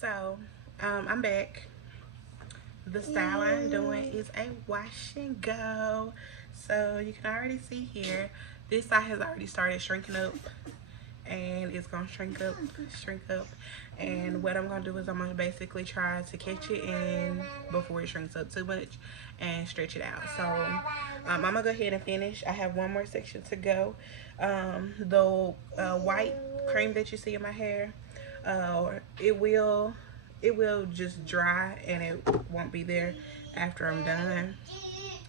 So, I'm back. The style I'm doing is a wash and go. So you can already see here, this side has already started shrinking up, and it's gonna shrink up. And what I'm gonna do is I'm gonna basically try to catch it in before it shrinks up too much and stretch it out. So I'm gonna go ahead and finish. I have one more section to go. The white cream that you see in my hair, it will just dry and it won't be there after I'm done,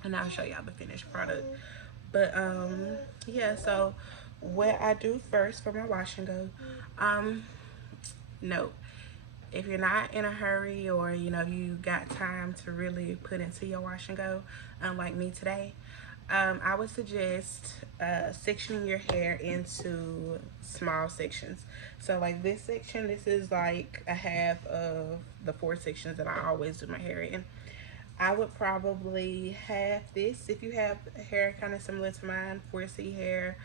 and I'll show y'all the finished product. But yeah, so what I do first for my wash and go, um no, if you're not in a hurry, or you got time to really put into your wash and go, unlike me today, I would suggest sectioning your hair into small sections. So like this section, this is like a half of the four sections that I always do my hair in. I would probably have this, if you have hair kind of similar to mine, 4C hair.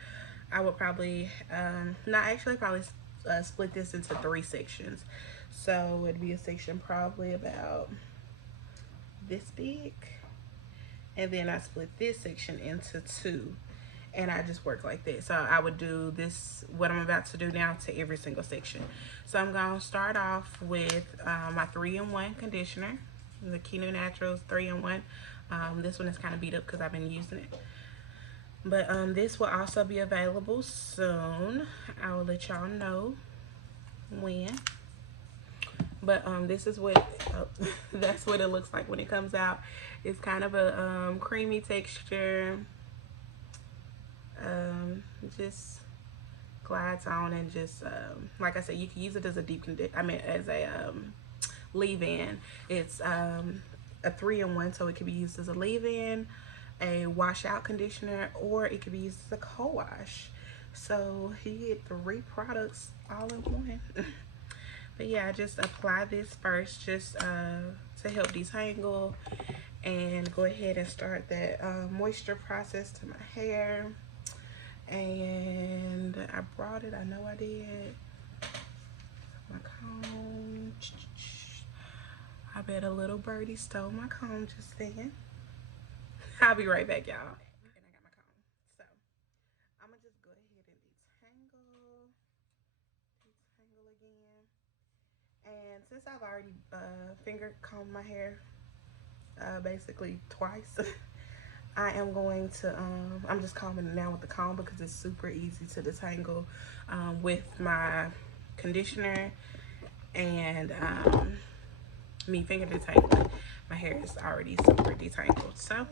I would probably, not actually, probably split this into three sections. So it'd be a section probably about this big, and then I split this section into two, and I just work like that. So I would do this, what I'm about to do now, to every single section. So I'm gonna start off with my 3-in-1 conditioner, the Keenu Naturals 3-in-1. This one is kind of beat up because I've been using it, but this will also be available soon. I will let y'all know when. But this is what that's what it looks like when it comes out. It's kind of a creamy texture. Just glides on, and just like I said, you can use it as a as a leave-in. It's a 3-in-1, so it can be used as a leave-in, a wash-out conditioner, or it could be used as a co-wash. So you get 3 products all in one. But yeah, I just apply this first, just to help detangle, and go ahead and start that moisture process to my hair. And I brought it, I know I did. My comb. I bet a little birdie stole my comb just then. I'll be right back, y'all. And I got my comb. So I'm gonna just go ahead and detangle again. And since I've already finger combed my hair basically twice, I am going to, I'm just combing it now with the comb because it's super easy to detangle with my conditioner and me finger detangling. My hair is already super detangled. So,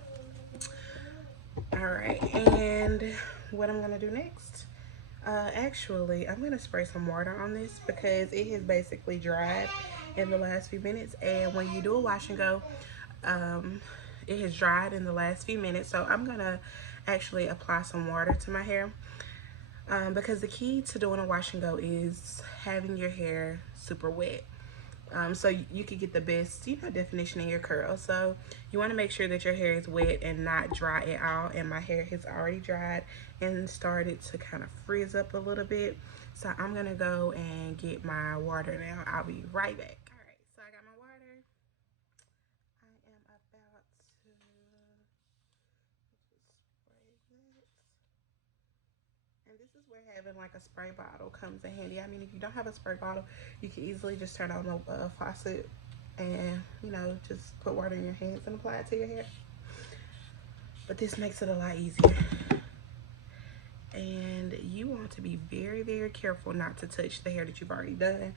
all right, and what I'm gonna do next? Actually, I'm gonna spray some water on this because it has basically dried in the last few minutes. And when you do a wash and go, it has dried in the last few minutes. So I'm gonna actually apply some water to my hair, because the key to doing a wash and go is having your hair super wet. So you could get the best, definition in your curls. So you want to make sure that your hair is wet and not dry at all. And my hair has already dried and started to kind of frizz up a little bit. So I'm going to go and get my water now. I'll be right back. All right, so I got my water. I am about to spray this. And this is where having like a spray bottle comes in handy. I mean, if you don't have a spray bottle, you can easily just turn on the faucet and, just put water in your hands and apply it to your hair. But this makes it a lot easier. And you want to be very, very careful not to touch the hair that you've already done,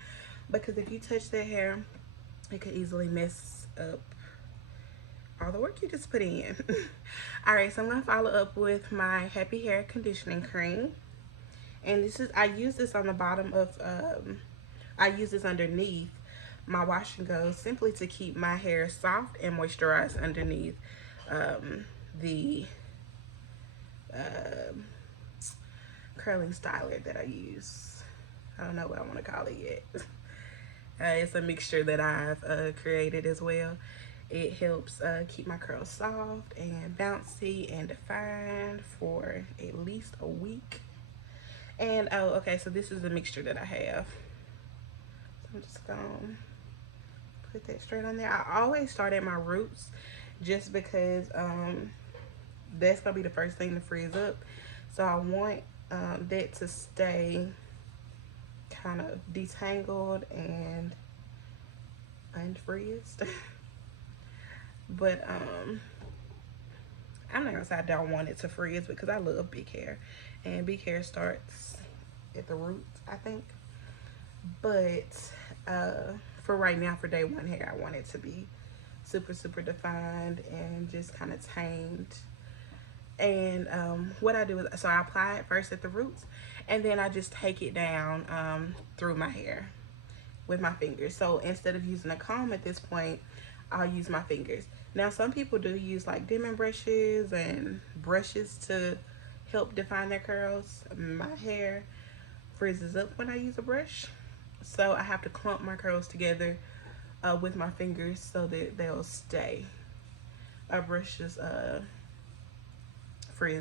because if you touch the hair, it could easily mess up all the work you just put in. All right, so I'm going to follow up with my Happy Hair Conditioning Cream. And I use this on the bottom of, I use this underneath my wash and go, simply to keep my hair soft and moisturized underneath the curling styler that I use. I don't know what I want to call it yet. It's a mixture that I've created as well. It helps keep my curls soft and bouncy and defined for at least a week. And oh, okay, so this is the mixture that I have. So I'm just going put that straight on there. I always start at my roots just because that's gonna be the first thing to freeze up. So I want that to stay kind of detangled and unfreezed. But I'm not gonna say I don't want it to freeze because I love big hair, and big hair starts at the roots, I think. But for right now, for day one hair, I want it to be super, super defined and just kind of tamed. And what I do is, so I apply it first at the roots, and then I just take it down through my hair with my fingers. So instead of using a comb at this point, I'll use my fingers. Now, some people do use like dimming brushes and brushes to help define their curls. My hair freezes up when I use a brush, so I have to clump my curls together with my fingers so that they'll stay. A brush just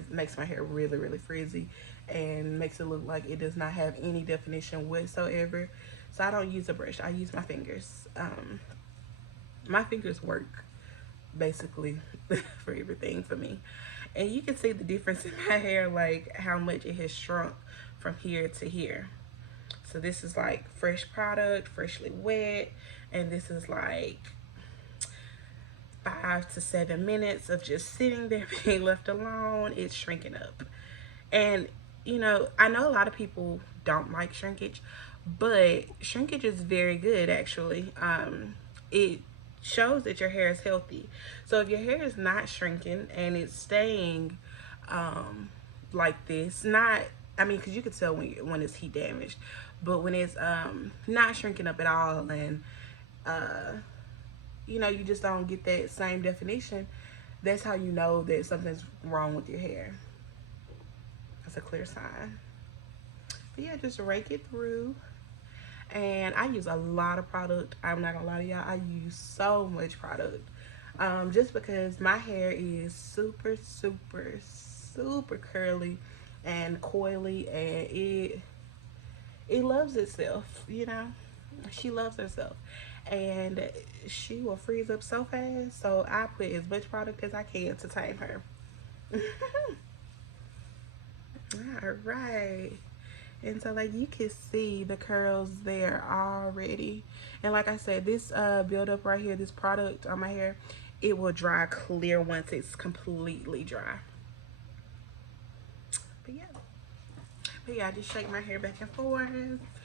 makes my hair really, really frizzy and makes it look like it does not have any definition whatsoever. So I don't use a brush, I use my fingers. My fingers work basically for everything for me. And you can see the difference in my hair, like how much it has shrunk from here to here. So this is like fresh product, freshly wet, and this is like 5 to 7 minutes of just sitting there being left alone. It's shrinking up. And you know, I know a lot of people don't like shrinkage, but shrinkage is very good actually. It shows that your hair is healthy. So if your hair is not shrinking and it's staying like this, not, I mean, because you can tell when it's heat damaged, but when it's not shrinking up at all, and you know, you just don't get that same definition, that's how you know that something's wrong with your hair. That's a clear sign. But yeah, just rake it through. And I use a lot of product. I'm not gonna lie to y'all, I use so much product just because my hair is super, super, super curly and coily, and it loves itself, you know. She loves herself, and she will freeze up so fast, so I put as much product as I can to tame her. All right. And so like you can see the curls there already. And like I said, this buildup right here, this product on my hair, it will dry clear once it's completely dry. But yeah. But yeah, I just shake my hair back and forth.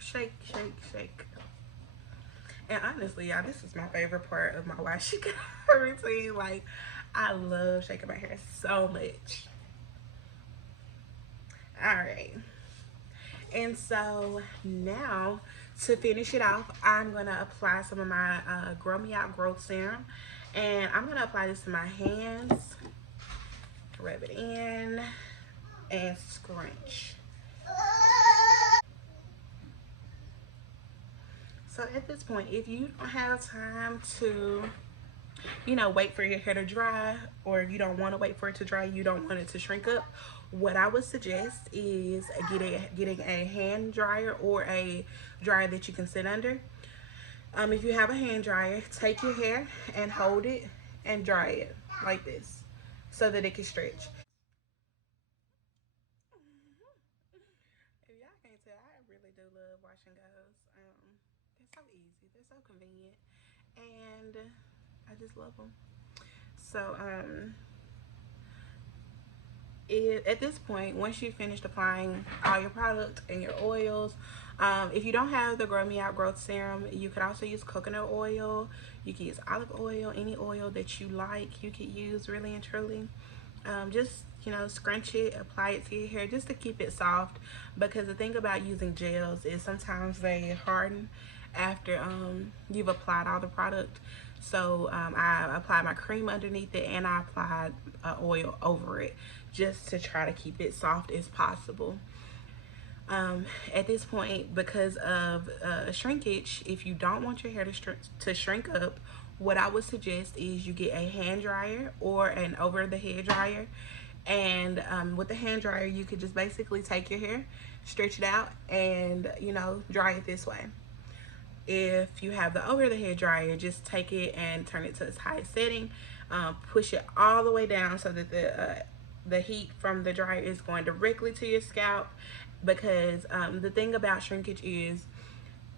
Shake, shake, shake. And honestly, y'all, this is my favorite part of my washing routine. Like, I love shaking my hair so much. All right. And so now to finish it off, I'm gonna apply some of my Grow Me Out Growth Serum, and I'm gonna apply this to my hands, rub it in, and scrunch. So at this point, if you don't have time to, you know, wait for your hair to dry, or you don't want to wait for it to dry, you don't want it to shrink up, what I would suggest is getting a hand dryer or a dryer that you can sit under. If you have a hand dryer, take your hair and hold it and dry it like this so that it can stretch. If y'all can't tell, I really do love wash and goes. They're so easy, they're so convenient, and I just love them. So at this point, once you've finished applying all your product and your oils, if you don't have the Grow Me Out Growth Serum, you could also use coconut oil. You can use olive oil, any oil that you like, you could use, really and truly. Just, you know, scrunch it, apply it to your hair just to keep it soft, because the thing about using gels is sometimes they harden after you've applied all the product. So I applied my cream underneath it, and I applied oil over it just to try to keep it soft as possible. At this point, because of shrinkage, if you don't want your hair to shrink up, what I would suggest is you get a hand dryer or an over the head dryer. And with the hand dryer, you could just basically take your hair, stretch it out, and, you know, dry it this way. if you have the over the hair dryer, just take it and turn it to its highest setting. Push it all the way down so that the heat from the dryer is going directly to your scalp, because the thing about shrinkage is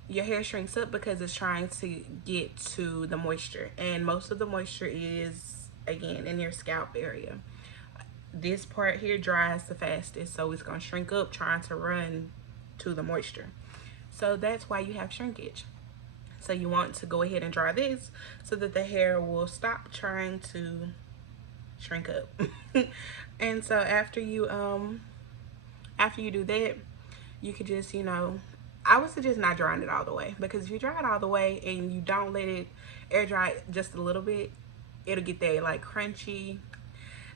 your hair shrinks up because it's trying to get to the moisture, and most of the moisture is, again, in your scalp area. This part here dries the fastest, so it's going to shrink up trying to run to the moisture. So that's why you have shrinkage. So you want to go ahead and dry this so that the hair will stop trying to shrink up. And so after you do that, you could just, I would suggest not drying it all the way, because if you dry it all the way and you don't let it air dry just a little bit, it'll get that like crunchy,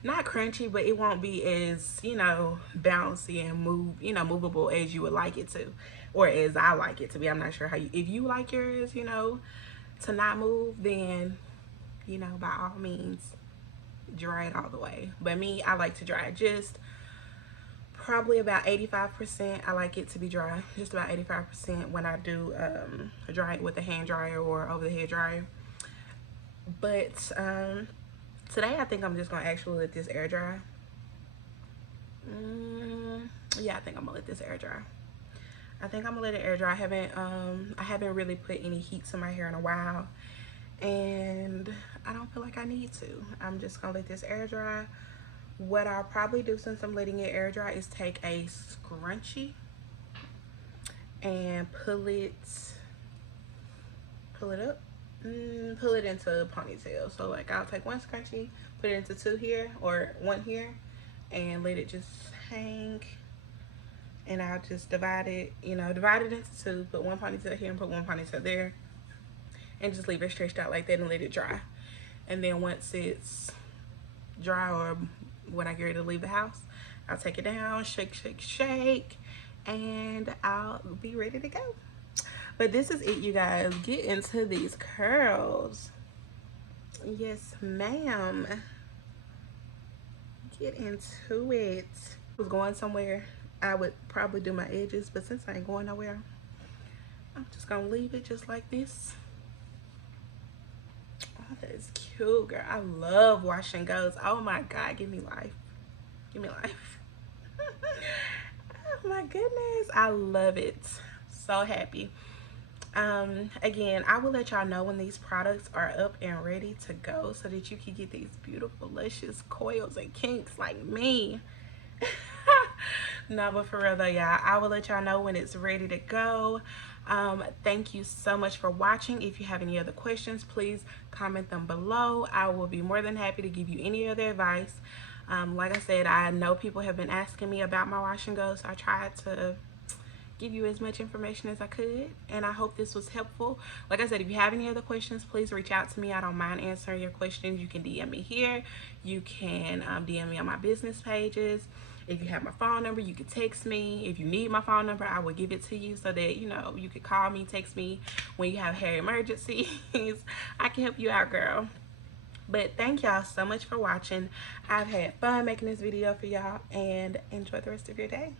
not crunchy, but it won't be as, bouncy and movable as you would like it to, or as I like it to be. I'm not sure how if you like yours, to not move, then, by all means, dry it all the way. But me, I like to dry it just probably about 85%. I like it to be dry, just about 85% when I do dry it with a hand dryer or over the hair dryer. But today I think I'm just gonna actually let this air dry. Yeah, I think I'm gonna let this air dry. I think I'm gonna let it air dry. I haven't really put any heat to my hair in a while, and I don't feel like I need to. I'm just gonna let this air dry. What I'll probably do, since I'm letting it air dry, is take a scrunchie and pull it up, pull it into a ponytail. So like, I'll take one scrunchie, put it into two here, or one here, and let it just hang. And I'll just divide it into two, put one ponytail here and put one ponytail there, and just leave it stretched out like that and let it dry. And then once it's dry, or when I get ready to leave the house, I'll take it down, shake, shake, shake, and I'll be ready to go. But this is it, you guys. Get into these curls. Yes, ma'am. Get into it. If I was going somewhere, I would probably do my edges, but since I ain't going nowhere, I'm just gonna leave it just like this. Oh, that is cute, girl. I love wash and goes. Oh my God, give me life. Give me life. Oh my goodness, I love it. So happy. Again, I will let y'all know when these products are up and ready to go, so that you can get these beautiful, luscious coils and kinks like me. No, but for real though, y'all, I will let y'all know when it's ready to go. Thank you so much for watching. If you have any other questions, please comment them below. I will be more than happy to give you any other advice. Like I said, I know people have been asking me about my wash and go, so I tried to give you as much information as I could, and I hope this was helpful. Like I said, if you have any other questions, please reach out to me. I don't mind answering your questions. You can DM me here. You can DM me on my business pages. If you have my phone number, you can text me. If you need my phone number, I will give it to you, so that you could call me, text me when you have hair emergencies. I can help you out, girl. But thank y'all so much for watching. I've had fun making this video for y'all, and enjoy the rest of your day.